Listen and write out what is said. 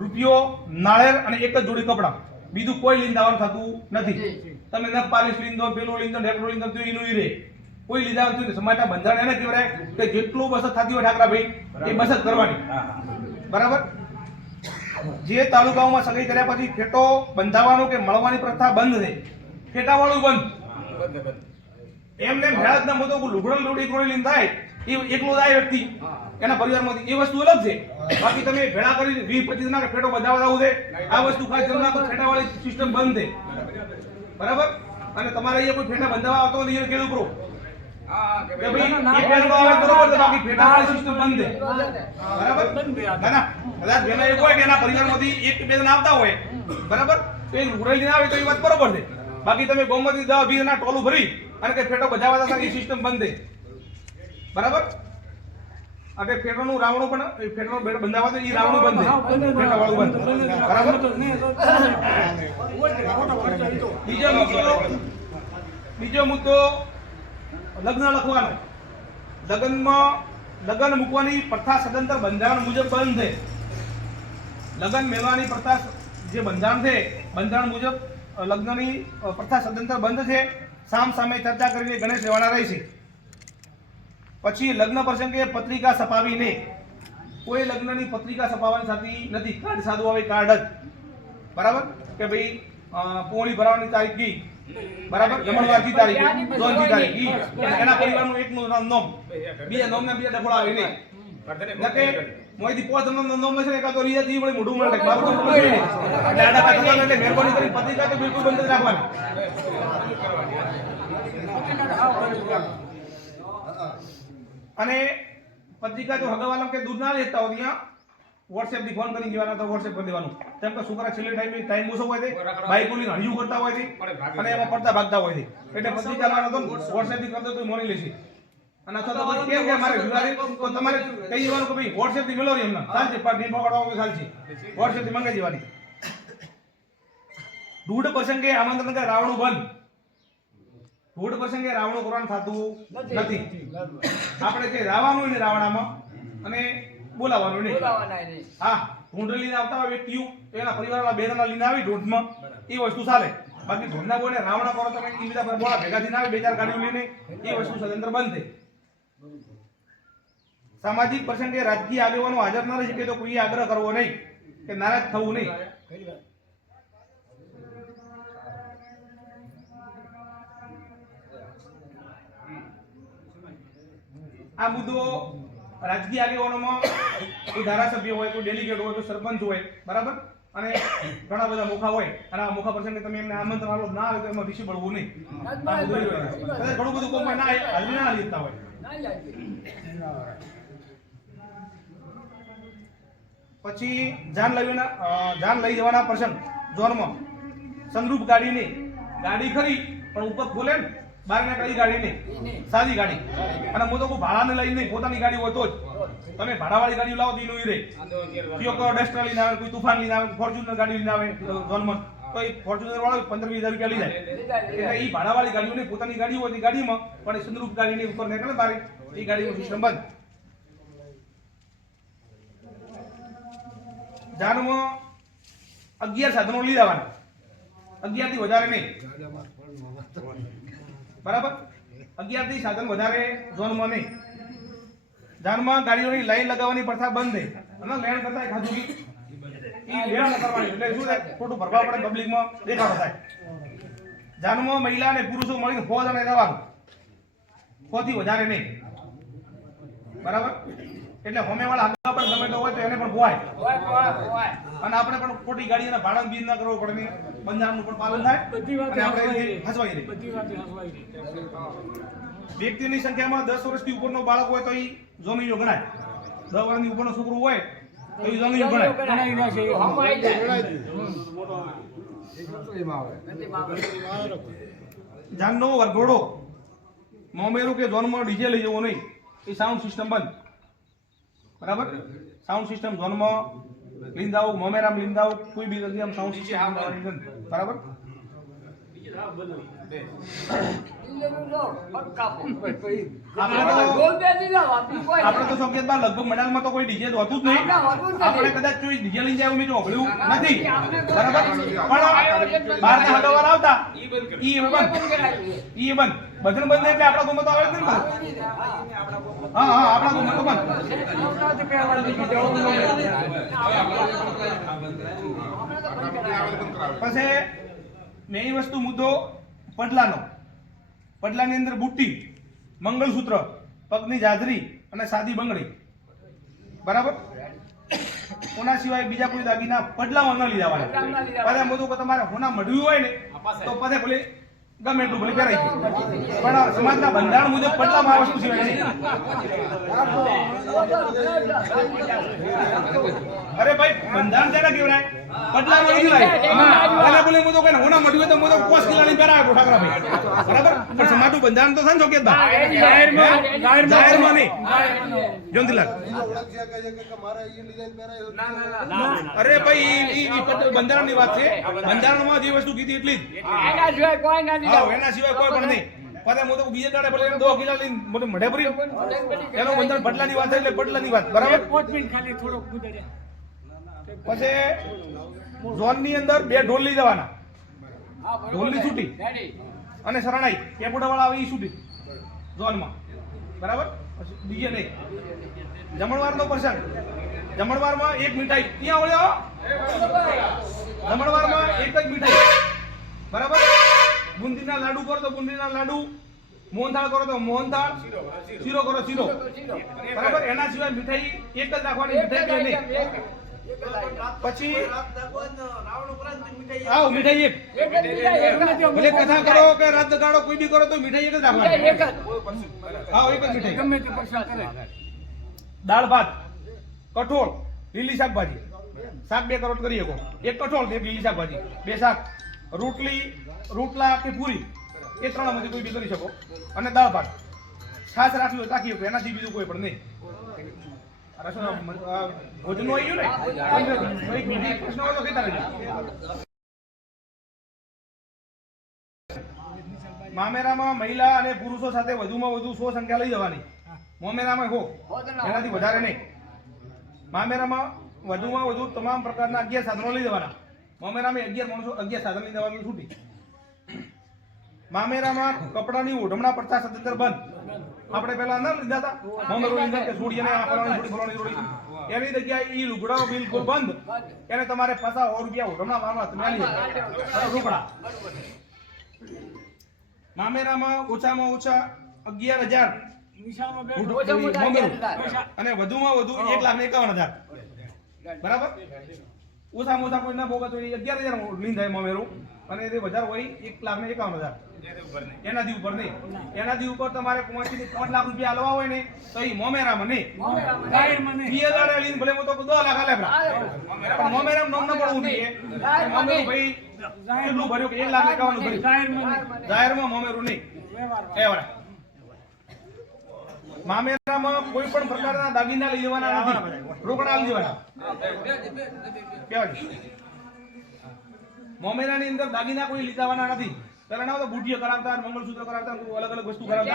રૂપિયો નાળેર અને એક જ જોડી કપડા બીજું કોઈ લીન દાવાનું થતું નથી. તમે નખ પાલિશ લીન દો, પેલો લીન દો, ઢેકડો લીન દો, તો એનું ઈ રે કોઈ લીધા નથી. સમાજના બંધારણ એને કહેવાય કે જેટલું બચત થતી હોય ઠાકરા ભાઈ એ બચત કરવાની. બરાબર. જે તાલુકાઓમાં સગાઈ કર્યા પછી ફેટો બંધાવવાનો કે મળવાની પ્રથા બંધ છે, ફેટાવાળું બંધ. એમને ભેળા ના મોટો લુગડો લોડી કોળી લીન થાય એ એકલો જાય વ્યક્તિ એના પરિવારમાંથી, એ વસ્તુ અલગ છે. બાકી તમે ભેળા કરી 20-25 ના ફેટો બંધાવવા છે, આ વસ્તુ ખાસ ધ્યાન રાખો. ફેટાવાળી સિસ્ટમ બંધ છે. બરાબર. અને તમારે અહીંયા કોઈ ફેટા બંધાવવા આવતો નથી એને કેવું કરો કે ભાઈ એક ફેટો આવે બરોબર છે, બાકી ફેટાવાળી સિસ્ટમ બંધ છે. બરાબર. ના કદાચ બેના એક હોય કે એના પરિવારમાંથી એક બે જણ આવતા હોય, બરાબર, તો એ ઉડાઈને આવે તો એ વાત બરોબર છે. બાકી તમે ગોમતી 10-20 ના ટોલું ભરી અને કે ફેટો બજાવવા હતા એ સિસ્ટમ બંધ છે. બરાબર. અને ફેટોનું રાવણું પણ ફેટો બંધાવા તો એ રાવણું બંધ છે, ફેટાવાળું બંધ. બરાબર. બીજો મુદ્દો લગ્ન લખવાનો. લગ્ન મૂકવાની પ્રથા સદંતર બંધારણ મુજબ બંધ છે. લગ્ન મેળવાની પ્રથા જે બંધારણ છે, બંધારણ મુજબ લગ્નની પ્રથા સદંતર બંધ છે. સામ સામે ચર્ચા કરીને ગણેશ લેવાના રહેશે. પછી લગ્ન પ્રસંગે પત્રિકા છપાવીને કોઈ લગ્નની પત્રિકા છપાવવાની થતી નથી. કાર્ડ સાદું આવે, કાર્ડ જ. બરાબર. કે ભાઈ પોળી ભરાવાની તારીખ કી, બરાબર, જમણવારની તારીખ, જોનની તારીખ ઈ, એના પરિવારનું એકનું નામ, બીજા નામના બીજા ડફોડા આવે નહીં. નકે મોઈથી પોત નામ છે ને કાતો રીયા દી વળી મોઢું મળે બાબતો સમજે નહીં. એટલે આડા કા થતા એટલે મહેરબાની કરી પત્રિકા તો બિલકુલ બંધ જ રાખવાની. અને પત્રિકા જો હગાવાલામ કે દૂધ ના લેતા હોય ત્યાં WhatsApp થી ફોન કરી દેવાના, તો WhatsApp કરી દેવાનું. કેમ કે છોકરા છેલ્લે ટાઈમ ઓછો હોય છે, બાઈક બોલીને હળિયું કરતા હોય છે અને એમાં પડતા ભાગતા હોય છે. એટલે પત્રિકા લાવવાનો તો WhatsApp થી કરતો તો મોની લેશે. અને અથવા તો કેમ કે મારે વિવાદે તો તમારે કહી દેવાનું કે ભાઈ WhatsApp થી મેળવો એમને ચાલશે, પણ નહીં પકડવા ચાલશે, WhatsApp થી મંગાઈ દેવાની. દૂઢ પ્રસંગે આમંત્રણ કે રાવણું બંધ. દૂઢ પ્રસંગે રાવણું કરવાનું થતું નથી. આપણે જે રાવવાનું ને રાવણામાં અને બોલાવવાનું નહીં. હા, ઢૂંઢ લઈને આવતા હોય વ્યક્તિઓ એના પરિવારના બે જણા લઈને આવી ઢૂંઢમાં, એ વસ્તુ ચાલે. બાકી ઢૂંઢના બોલે રાવણા કરો તમે એ બીજા બોલા ભેગા થઈને આવે 2-4 ગાડીઓ લઈને, એ વસ્તુ સદંતર બંધ છે. સામાજિક પ્રસંગે રાજકીય આગેવાનો હાજર ન રહી શકે તો કોઈ આગ્રહ કરવો નહીં કે નારાજ થવું નહીં. આ મુદ્દો રાજકીય આગેવાનોમાં કોઈ ધારાસભ્ય હોય, કોઈ ડેલિગેટ હોય, કોઈ સરપંચ હોય, બરાબર, અને ઘણા બધા મુખા હોય અને આ મુખા પ્રસંગે તમે એમને આમંત્રણ આપો ના આવે તો એમાં ઋષિ બળવું નહીં. ઘણું બધું કોઈ ના હાજરી ના લેતા હોય. પછી જાન લઈ જવાના પ્રસંગ ઝોનમાં સંદરૂપ ગાડીની ગાડી ખરી પણ ઉપર ખોલે ને બહાર ના કઈ ગાડી નહીં, સાદી ગાડી. અને હું તો કોઈ ભાડાને લઈ નહીં, પોતાની ગાડી હોય તો જ. તમે ભાડાવાળી ગાડી લાવો તો એનું ઈ રે. કોઈ ડસ્ટર લઈને આવે, કોઈ તુફાન લઈને આવે, ફોર્ચ્યુનર ગાડી લઈને આવે ઝોનમાં, તો એ ફોર્ચ્યુનર વાળો 15-20 હજાર રૂપિયા લઈ જાય. એટલે એ ભાડાવાળી ગાડીઓ નહીં, પોતાની ગાડી હોય ગાડીમાં પણ સંદરૂપ ગાડીની ઉપર નીકળે બારે એ ગાડીનો સિસ્ટમ બંધ. જાનમાં 11 સાધનો લઈ જવાના, 11 થી વધારે નહીં. બરાબર. 11 થી સાધન વધારે ઝોનમાં નહીં. જાનમાં ગાડીઓની લાઈન લગાવવાની પ્રથા બંધ છે. અને લેણ કરતા ખાધું કી ઈ લેણ ન કરવાની, એટલે શું થાય ખોટું ભરવા પડે, પબ્લિકમાં દેખાડો થાય. જાનમાં મહિલા અને પુરુષો મળીને 100 જણા જવાનું, 100 થી વધારે નહીં. બરાબર. એટલે હોમેવાળા આગળ પણ ગમે તો હોય તો એને પણ ભોવાય. અને આપણે પણ ખોટી ગાડીના ભાડા બીજ ના કરવો પડે, બંધારણનું પણ પાલન થાય અને આપણે હસવાઈ રહે. વ્યક્તિની સંખ્યામાં 10 વર્ષથી ઉપરનો બાળક હોય તો એ જોમીયો ગણાય. 10 વર્ષની ઉપરનો છોકરો હોય તો એ જોમીયો ગણાય. જાનનો વરઘોડો મોમેરું કે ઝોનમાં ડીજે લઈ જવો નહીં. એ સાઉન્ડ સિસ્ટમ બંધ. બરાબર. સાઉન્ડ સિસ્ટમ ઝોનમાં લીંદાઓ મોમેરામ લીંદાઓ કોઈ બી જગ્યામાં સાઉન્ડ સિસ્ટમ બરાબર. આપણે તો શોકેતમાં લગભગ મંડાલમાં તો કોઈ ડીજે હોતું જ નહીં. આપણે કદાચ કોઈ ડીજે લઈને જાય મેં જોયું નથી, બરાબર? પણ બહારના હડોવાર આવતા ઈ બંધ ભજન બંધ એટલે આપણા ગોમાં તો આવે જ નહીં. હા હા, આપણા ગોમાં તો બંધ. પછી મેઇન વસ્તુ મુદ્દો પડલાનો. પડલાની અંદર બુટ્ટી, મંગળસૂત્ર, પગની જાજરી અને સાદી બંગડી, બરાબર? કોના સિવાય બીજા કોઈ દાગીના પડલામાં ન લીધા હોય. પછી બધું તમારે હોના મળ્યું હોય ને તો પછી ભલે ગમે એટલું ભલે પહેરાય ગયું, પણ સમાજના બંધારણ મુજબ પડલામાં આ વસ્તુ સિવાય નહીં. અરે ભાઈ, બંધારણ ક્યારે કહેવાય? પડલામાં નહીં લાય. અને બોલે હું તો કઈ હોના મળ્યું હોય તો હું તો 5 કિલોની પહેરાવે ઠાકરા ભાઈ, બરાબર? પણ સમાજનું બંધારણ તો છે ને ચોકેતભાઈ, જાહેરમાં નહીં. જોનતીલાલ, અરે ભાઈ, ઈ બંધારણની વાત છે. બંધારણમાં જે વસ્તુ કીધી એટલી જ. એના સિવાય કોઈ પણ નહીં. પછી હું તો બીજે દાડે ભલે 2 કિલો લઈને મઢે ભરી એનો બંધારણ પડલાની વાત એટલે પડલાની વાત, બરાબર? પછી ઝોનની અંદર 2 ઢોલ લઈ જવાના, ઢોલની છૂટી અને શરણાઈ કેપોડા વાળા આવે ઈ છૂટી ઝોનમાં, બરાબર? બીજે નહીં. જમણવારનો પ્રસંગ, જમણવારમાં એક મીઠાઈ ત્યાં ઓળ્યો, જમણવારમાં એક જ મીઠાઈ, બરાબર? બુંદીના લાડુ કરો તો બુંદીના લાડુ, મોહનથાળ કરો તો મોહનથાળ, શીરો કરો શીરો, બરાબર? એના સિવાય મીઠાઈ એક જ રાખવાની, મીઠાઈ નહીં. પછી આવ મીઠાઈ એક, ભલે કથા કરો કે રાત ગાળો કોઈ બી કરો તો મીઠાઈ એક જ રાખવાની. હા, એક જ મીઠાઈ. દાળ ભાત, કઠોળ, લીલી શાકભાજી, શાક 2 કરોડ કરી શકો. એક કઠોળ, 1 લીલી શાકભાજી, 2 શાક, રોટલા કે પૂરી, એ 3 માંથી કોઈ બી કરી શકો. અને દાળ ભાત, છાશ રાખવી હોય રાખી શકો, એનાથી બીજું કોઈ પણ નહીં. ભોજન આવી ગયું ને, પ્રશ્ન હોય તો કહેતા રહેજો. મામેરામાં મહિલા અને પુરુષો સાથે વધુમાં વધુ 100 સંખ્યા લઈ જવાની. મોમેરામાં એનાથી વધારે નહીં. મામેરામાં વધુમાં વધુ તમામ પ્રકારના 11 સાધનો લઈ જવાના. મામેરામાં 11 માણસો 11 સાધન લઈ જવાનું છૂટી. મામેરામાં કપડાની ઓઢમણા પડતા સદંતર બંધ. આપણે પેલા ન લીધા હતા મામેરો લીધા કે છોડી અને આ ફલાણી છોડી ફલાણી છોડી, એની જગ્યાએ ઈ લુગડાઓ બિલકુલ બંધ. એને તમારે 50 રૂપિયા ઓઢમણા મારવા તમે આલી રોકડા. મામેરામાં ઓછામાં ઓછા 11,000 અને વધુમાં વધુ 1,51,000, બરાબર? ઓછામાં ઓછા કોઈ ના ભોગત હોય 11,000 લીન થાય મામેરું, અને એ વધારે હોય 1,51,000. એનાથી ઉપર નહીં. એનાથી ઉપર તમારે 5 લાખ રૂપિયા આલવા હોય ને તો એ મોમેરામાં નહીં. પીએલઆર લઈને ભલે તો 10 લાખ આલે, પણ મોમેરામાં નામ ન પડવું જોઈએ. મોમેરું ભાઈ કેટલું ભર્યું કે 1,51,000 ભર્યું. જાહેરમાં મોમેરું નહીં. એવડા મામેરામાં કોઈ પણ પ્રકારના દાગીના લઈ જવાના નથી, રોકડા લઈ જવાના. મોમેરાની અંદર દાગીના કોઈ લઈ જવાના નથી. પેલા ના તો બુટિયો કરાવતા, મંગળસૂત્ર કરાવતા, અલગ અલગ વસ્તુ કરાવતા.